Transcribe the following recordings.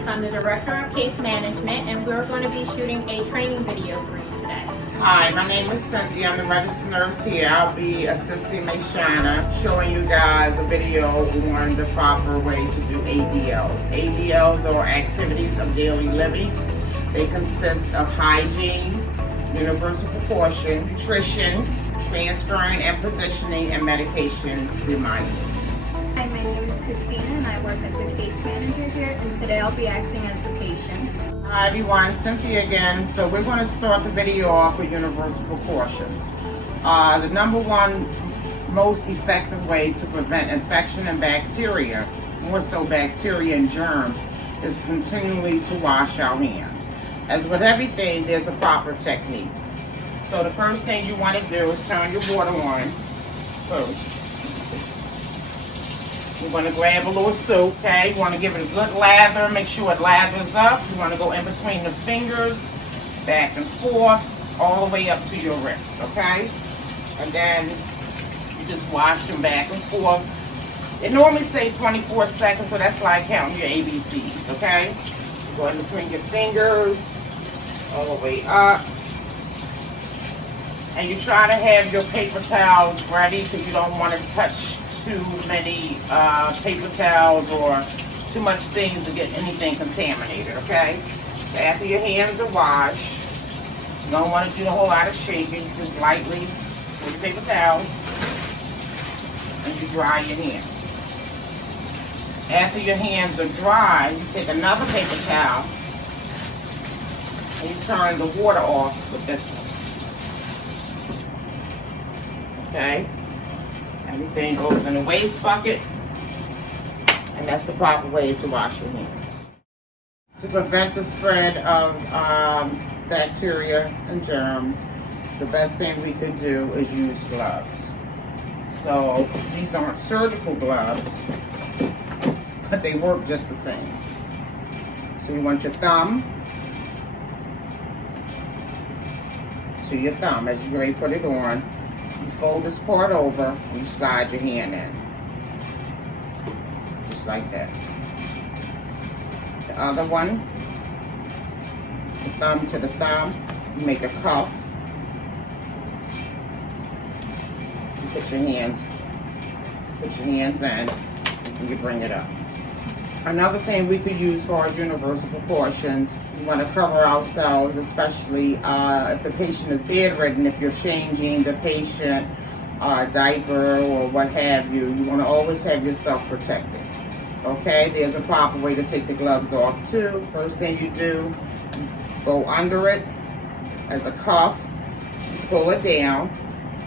Chris. I'm the Director of Case Management, and we're going to be shooting a training video for you today. Hi, my name is Cynthia. I'm the registered nurse here. I'll be assisting Ms. Shana, showing you guys a video on the proper way to do ADLs. ADLs are activities of daily living. They consist of hygiene, universal precaution, nutrition, transferring and positioning, and medication reminders. Hi, my name is Christina and I work as a case manager here, and today I'll be acting as the patient. Hi everyone, Cynthia again. So we're going to start the video off with universal precautions. The number one most effective way to prevent infection and bacteria, more so bacteria and germs, is continually to wash our hands. As with everything, there's a proper technique. So the first thing you want to do is turn your water on first. You want to grab a little soap, okay? You want to give it a good lather, make sure it lathers up. You want to go in between the fingers, back and forth, all the way up to your wrist, okay? And then you just wash them back and forth. It normally says 24 seconds, so that's like counting your ABCs, okay? You go in between your fingers, all the way up. And you try to have your paper towels ready because you don't want to touch too many paper towels or too much things to get anything contaminated, okay? So after your hands are washed, you don't want to do a whole lot of shaking. Just lightly with your paper towel and you dry your hands. After your hands are dry, you take another paper towel and you turn the water off with this one. Okay? Everything goes in a waste bucket, and that's the proper way to wash your hands. To prevent the spread of bacteria and germs, the best thing we could do is use gloves. So these aren't surgical gloves, but they work just the same. So you want your thumb to your thumb as you ready to put it on. You fold this part over and you slide your hand in. Just like that. The other one, the thumb to the thumb, you make a cuff. You put your hands in and you bring it up. Another thing we could use for our universal precautions, we want to cover ourselves, especially if the patient is bedridden, if you're changing the patient diaper or what have you, you want to always have yourself protected. Okay, there's a proper way to take the gloves off too. First thing you do, go under it as a cuff, pull it down.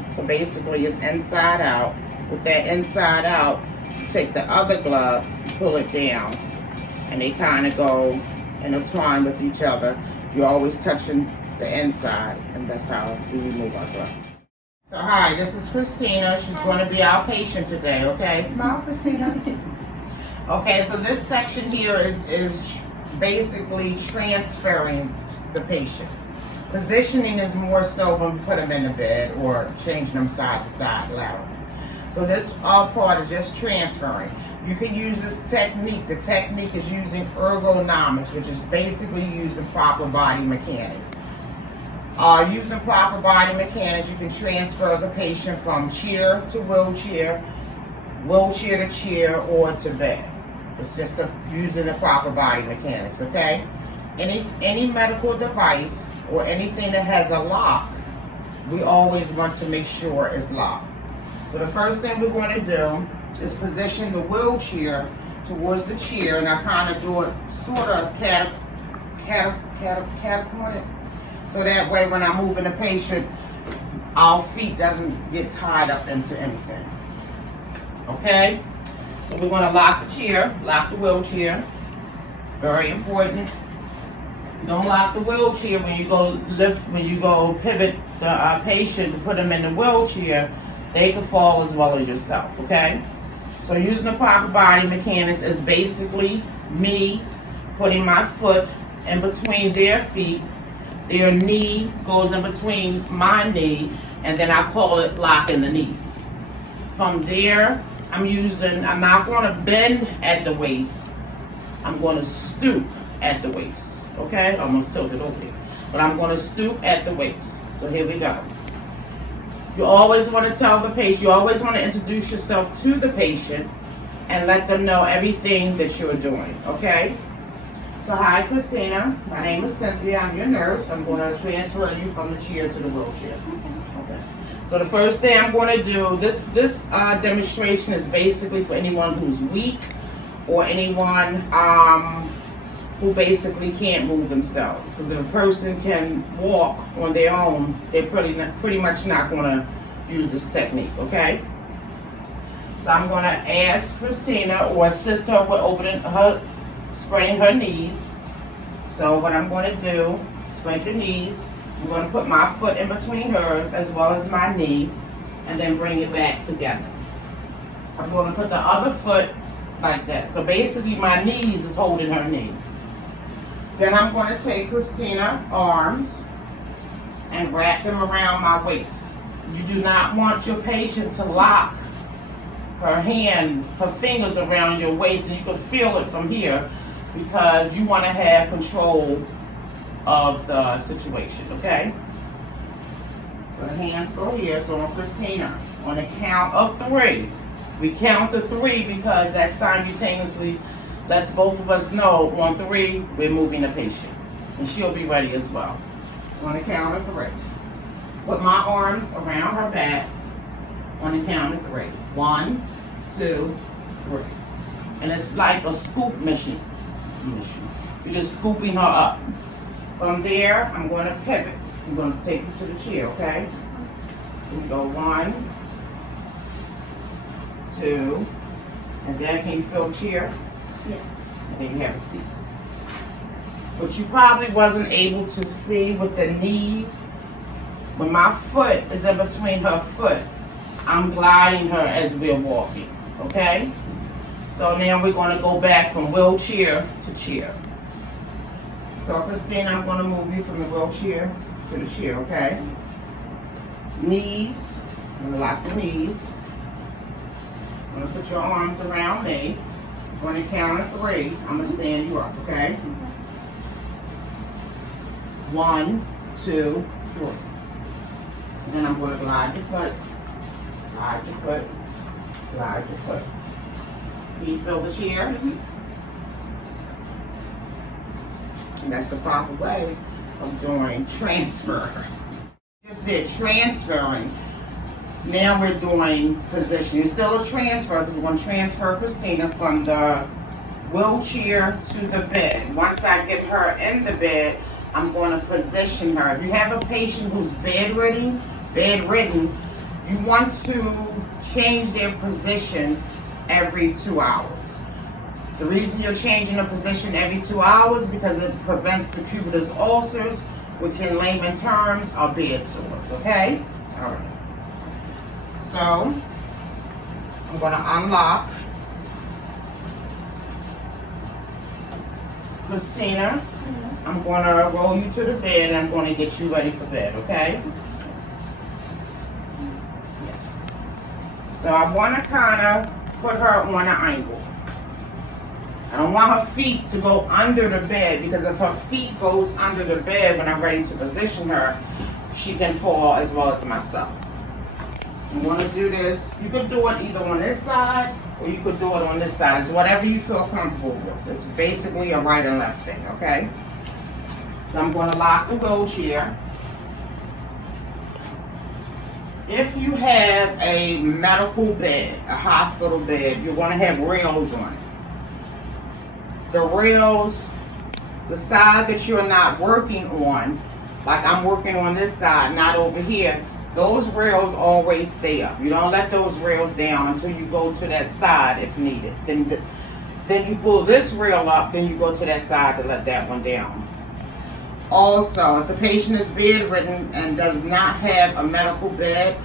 So basically it's inside out. With that inside out, take the other glove, pull it down, and they kind of go intertwine with each other. You're always touching the inside, and that's how we remove our gloves. So hi, this is Christina. She's going to be our patient today, okay? Smile, Christina. Okay, so this section here is basically transferring the patient. Positioning is more so when we put them in the bed or changing them side to side laterally. So this part is just transferring. You can use this technique. The technique is using ergonomics, which is basically using proper body mechanics. Using proper body mechanics, you can transfer the patient from chair to wheelchair, wheelchair to chair, or to bed. It's just using the proper body mechanics, okay? Any medical device or anything that has a lock, we always want to make sure it's locked. So the first thing we're going to do is position the wheelchair towards the chair, and I kind of do it sort of catapulted. So that way when I'm moving the patient, our feet doesn't get tied up into anything. Okay? So we're going to lock the chair, lock the wheelchair. Very important. You don't lock the wheelchair when you go pivot the patient to put them in the wheelchair. They can fall as well as yourself, okay? So using the proper body mechanics is basically me putting my foot in between their feet. Their knee goes in between my knee, and then I call it locking the knees. From there, I'm not going to bend at the waist. I'm going to stoop at the waist. Okay, almost tilted over here. But I'm going to stoop at the waist. So here we go. You always want to tell the patient, you always want to introduce yourself to the patient and let them know everything that you're doing, okay? So hi, Christina. My name is Cynthia. I'm your nurse. I'm going to transfer you from the chair to the wheelchair. Okay. So the first thing I'm going to do, this demonstration is basically for anyone who's weak or anyone who basically can't move themselves. Because if a person can walk on their own, they're pretty much not going to use this technique, okay? So I'm going to ask Christina or assist her with spreading her knees. So what I'm going to do, spread your knees. I'm going to put my foot in between hers as well as my knee and then bring it back together. I'm going to put the other foot like that. So basically my knees is holding her knee. Then I'm going to take Christina's arms and wrap them around my waist. You do not want your patient to lock her fingers around your waist, and you can feel it from here because you want to have control of the situation, okay? So the hands go here. So on Christina, on the count of 3, we count to 3 because that simultaneously lets both of us know on 3 we're moving the patient, and she'll be ready as well. So on the count of 3, put my arms around her back on the count of 3. 1, 2, 3. And it's like a scoop machine. You're just scooping her up. From there, I'm going to pivot. I'm going to take you to the chair, okay? So we go 1, 2, and then can you feel the chair? Yes. And then you have a seat. What you probably wasn't able to see with the knees, when my foot is in between her foot, I'm gliding her as we're walking, okay? So now we're going to go back from wheelchair to chair. So Christina, I'm going to move you from the wheelchair to the chair, okay? Knees, I'm going to lock the knees. I'm going to put your arms around me. On the count of 3, I'm going to stand you up, okay? 1, 2, 3. And then I'm going to glide your foot, glide your foot, glide your foot. Can you feel the chair? And that's the proper way of doing transfer. Just did transferring. Now we're doing position. It's still a transfer because we're going to transfer Christina from the wheelchair to the bed. Once I get her in the bed, I'm going to position her. If you have a patient who's bedridden, you want to change their position every 2 hours. The reason you're changing the position every 2 hours because it prevents decubitus ulcers, which in layman terms are bed sores, okay? All right. So, I'm going to unlock Christina. I'm going to roll you to the bed and I'm going to get you ready for bed, okay? Yes. So I want to kind of put her on an angle. I don't want her feet to go under the bed because if her feet goes under the bed when I'm ready to position her, she can fall as well as myself. So I'm going to do this. You could do it either on this side or you could do it on this side. It's whatever you feel comfortable with. It's basically a right and left thing, okay? So I'm going to lock the wheelchair. If you have a medical bed, a hospital bed, you're going to have rails on it. The rails, the side that you're not working on, like I'm working on this side, not over here, those rails always stay up. You don't let those rails down until you go to that side if needed. Then you pull this rail up, then you go to that side to let that one down. Also, if the patient is bedridden and does not have a medical bed,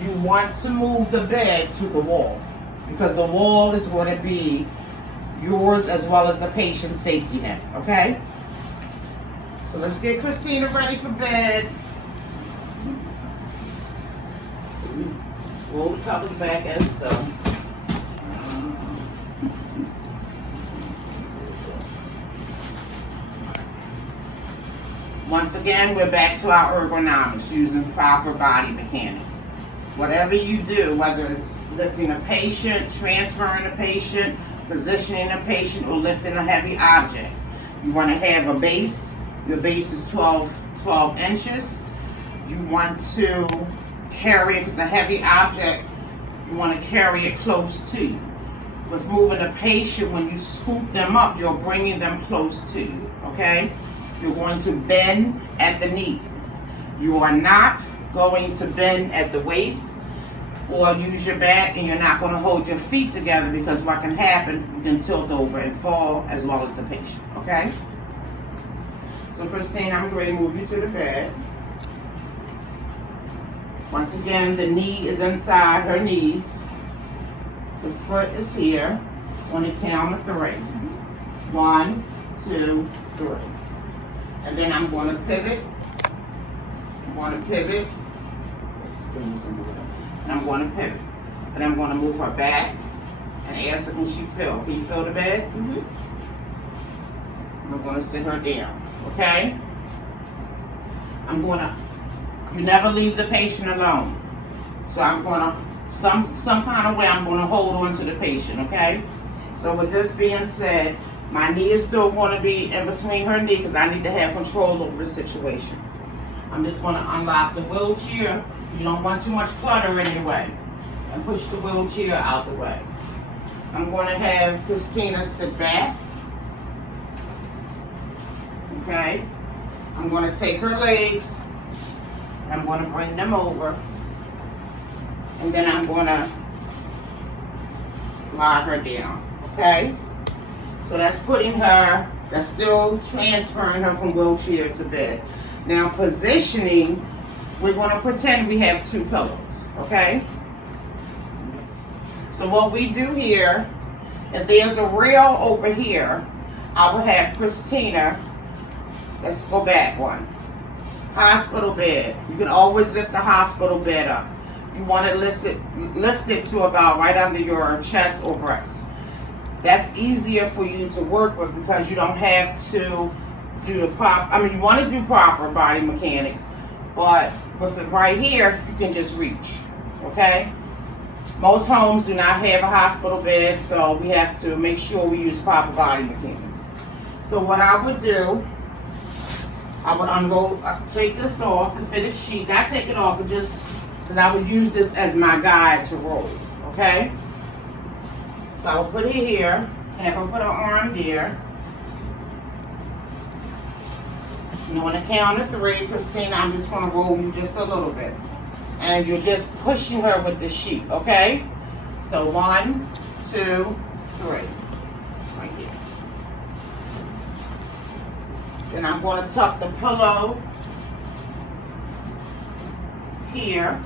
you want to move the bed to the wall because the wall is going to be yours as well as the patient's safety net, okay? So let's get Christina ready for bed. So we roll the covers back as so. Once again, we're back to our ergonomics, using proper body mechanics. Whatever you do, whether it's lifting a patient, transferring a patient, positioning a patient, or lifting a heavy object, you want to have a base. Your base is 12 inches. You want to carry, if it's a heavy object, you want to carry it close to you. With moving a patient, when you scoop them up, you're bringing them close to you, okay? You're going to bend at the knees. You are not going to bend at the waist or use your back, and you're not going to hold your feet together, because what can happen, you can tilt over and fall as well as the patient, okay? So Christine, I'm ready to move you to the bed. Once again, the knee is inside her knees. The foot is here on the count of 3. 1, 2, 3. And then I'm going to pivot. I'm going to pivot. And I'm going to pivot. And I'm going to move her back and ask her, can she feel? Can you feel the bed? Mm-hmm. I'm going to sit her down. Okay? You never leave the patient alone. So I'm going to, some kind of way, I'm going to hold on to the patient, okay? So with this being said, my knee is still going to be in between her knee, because I need to have control over the situation. I'm just going to unlock the wheelchair. You don't want too much clutter in your way. And push the wheelchair out the way. I'm going to have Christina sit back. Okay? I'm going to take her legs, and I'm going to bring them over, and then I'm going to lie her down, okay? So that's that's still transferring her from wheelchair to bed. Now positioning, we're going to pretend we have 2 pillows, okay? So what we do here, if there's a rail over here, I will have Christina, let's go back one. Hospital bed. You can always lift the hospital bed up. You want to lift it to about right under your chest or breast. That's easier for you to work with, because you don't have to do the you want to do proper body mechanics, but with it right here, you can just reach, okay? Most homes do not have a hospital bed, so we have to make sure we use proper body mechanics. So what I would do, I would take this off, the fitted sheet. I take it off, but just because I would use this as my guide to roll, okay? So I will put it here, have her put her arm there. And on the count of 3, Christina, I'm just going to roll you just a little bit. And you're just pushing her with the sheet, okay? So 1, 2, 3. Right here. Then I'm going to tuck the pillow here.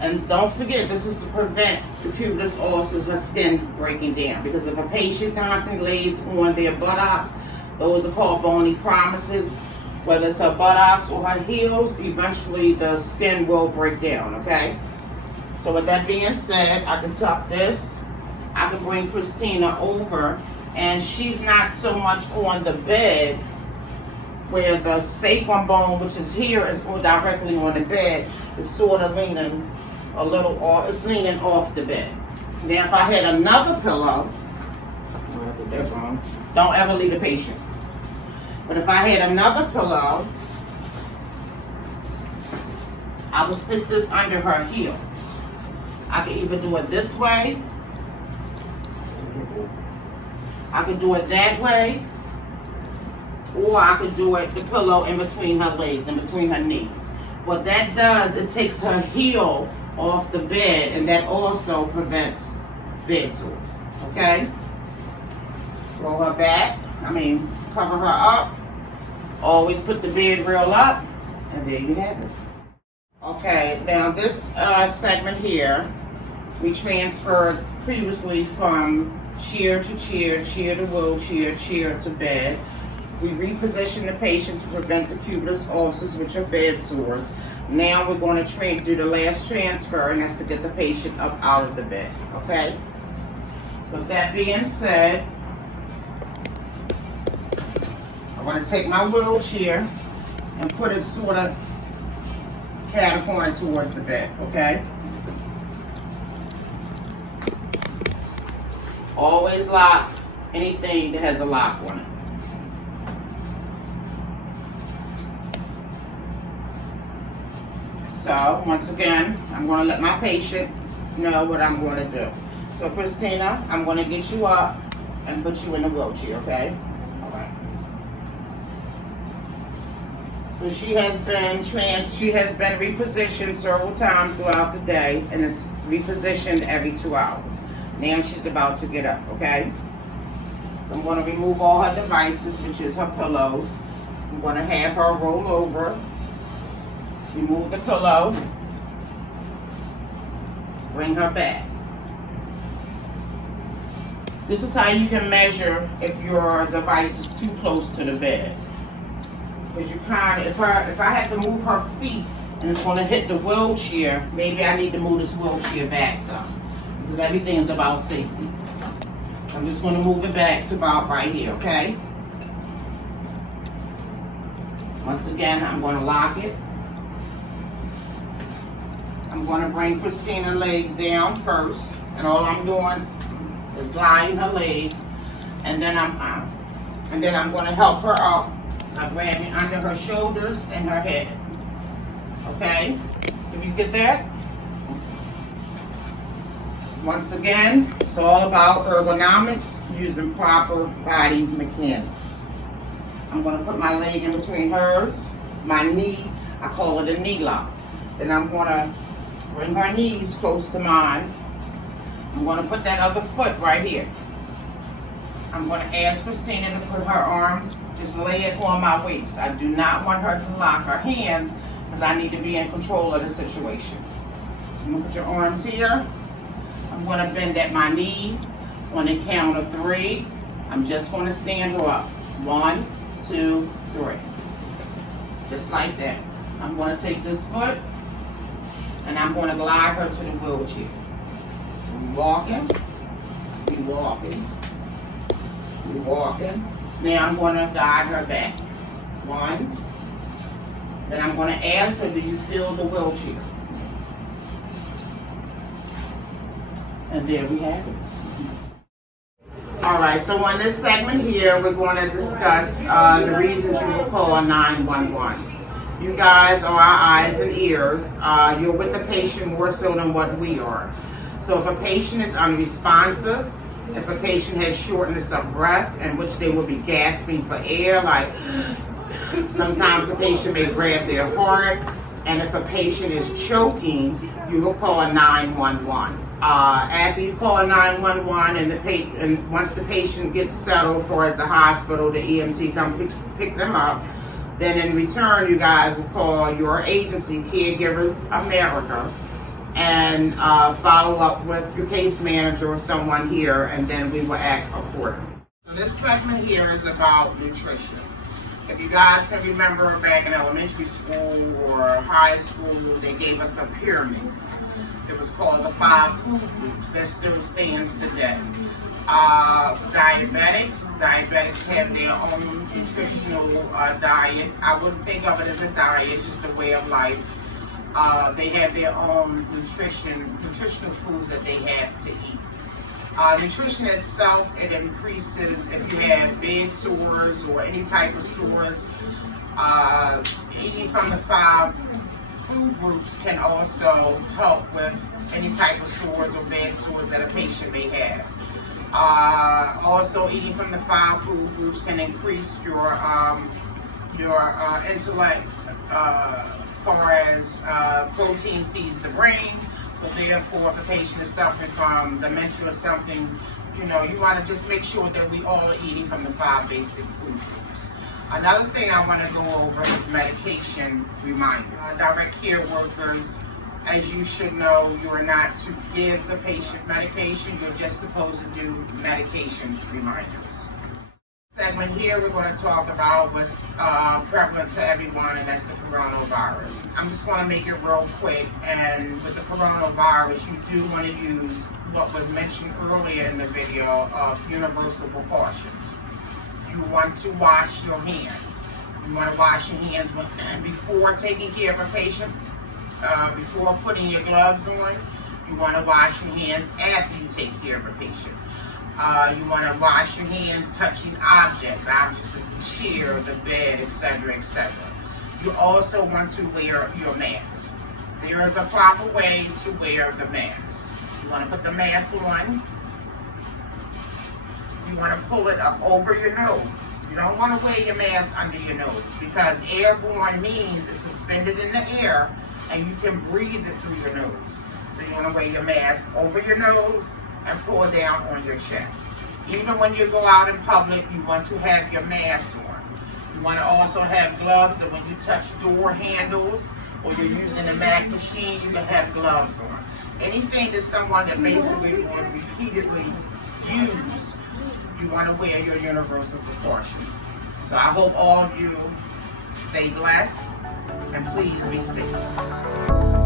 And don't forget, this is to prevent the cubitus ulcers, her skin breaking down. Because if a patient constantly lays on their buttocks, those are called bony promises. Whether it's her buttocks or her heels, eventually the skin will break down, okay? So with that being said, I can tuck this. I can bring Christina over, and she's not so much on the bed where the sacrum bone, which is here, is directly on the bed. It's sort of leaning a little off, it's leaning off the bed. Now if I had another pillow, don't ever leave the patient. But if I had another pillow, I would stick this under her heels. I could either do it this way, I could do it that way, or I could do it, the pillow in between her legs, in between her knees. What that does, it takes her heel off the bed, and that also prevents bed sores, okay? Roll her back, cover her up. Always put the bed rail up, and there you have it. Okay, now this segment here, we transferred previously from chair to chair, chair to wheelchair, chair to bed. We reposition the patient to prevent the cubitus ulcers, which are bed sores. Now we're going to do the last transfer, and that's to get the patient up out of the bed, okay? With that being said, I want to take my wheelchair, and put it sort of cat-a-corner towards the bed, okay? Always lock anything that has a lock on it. So, once again, I'm going to let my patient know what I'm going to do. So, Christina, I'm going to get you up and put you in the wheelchair, okay? All right. So, she has been repositioned several times throughout the day, and it's repositioned every 2 hours. Now she's about to get up, okay? So I'm going to remove all her devices, which is her pillows. I'm going to have her roll over, remove the pillow, bring her back. This is how you can measure if your device is too close to the bed. Because you kind of, if I have to move her feet and it's going to hit the wheelchair, maybe I need to move this wheelchair back some. Because everything is about safety. I'm just going to move it back to about right here, okay? Once again, I'm going to lock it. I'm going to bring Christina's legs down first, and all I'm doing is gliding her legs, and then I'm going to help her up by grabbing under her shoulders and her head. Okay? Did you get that? Once again, it's all about ergonomics, using proper body mechanics. I'm going to put my leg in between hers, my knee, I call it a knee lock. Then I'm going to bring her knees close to mine. I'm going to put that other foot right here. I'm going to ask Christina to put her arms, just lay it on my waist. I do not want her to lock her hands because I need to be in control of the situation. So I'm going to put your arms here. I'm going to bend at my knees. On the count of 3, I'm just going to stand her up. 1, 2, 3. Just like that. I'm going to take this foot and I'm going to glide her to the wheelchair. I'm walking, we're walking, we're walking. Now I'm going to guide her back. 1. Then I'm going to ask her, do you feel the wheelchair? And there we have it. All right, so on this segment here, we're going to discuss the reasons you will call 911. You guys are our eyes and ears. You're with the patient more so than what we are. So if a patient is unresponsive, if a patient has shortness of breath, in which they will be gasping for air, like sometimes the patient may grab their heart, and if a patient is choking, you will call 911. After you call 911 and once the patient gets settled for as the hospital, the EMT comes pick them up, then in return you guys will call your agency, Caregivers America, and follow up with your case manager or someone here, and then we will act accordingly. So this segment here is about nutrition. If you guys can remember back in elementary school or high school, they gave us some pyramids. It was called the 5 food groups. That still stands today. Diabetics have their own nutritional diet. I wouldn't think of it as a diet, it's just a way of life. They have their own nutritional foods that they have to eat. Nutrition itself, it increases if you have bed sores or any type of sores. Eating from the 5 food groups can also help with any type of sores or bed sores that a patient may have. Also, eating from the 5 food groups can increase your intellect, far as protein feeds the brain. So therefore, if a patient is suffering from dementia or something, you want to just make sure that we all are eating from the 5 basic food groups. Another thing I want to go over is medication reminder. Direct care workers, as you should know, you are not to give the patient medication. You're just supposed to do medication reminders. Segment here, we're going to talk about what's prevalent to everyone, and that's the coronavirus. I'm just going to make it real quick, and with the coronavirus, you do want to use what was mentioned earlier in the video of universal precautions. You want to wash your hands. You want to wash your hands before taking care of a patient, before putting your gloves on. You want to wash your hands after you take care of a patient. You want to wash your hands touching objects as the chair, the bed, etc., etc. You also want to wear your mask. There is a proper way to wear the mask. You want to put the mask on. You want to pull it up over your nose. You don't want to wear your mask under your nose because airborne means it's suspended in the air and you can breathe it through your nose. So you want to wear your mask over your nose and pull it down on your chest. Even when you go out in public, you want to have your mask on. You want to also have gloves that when you touch door handles or you're using a Mac machine, you can have gloves on. Anything that someone that basically will repeatedly use, you want to wear your universal precautions. So I hope all of you stay blessed and please be safe.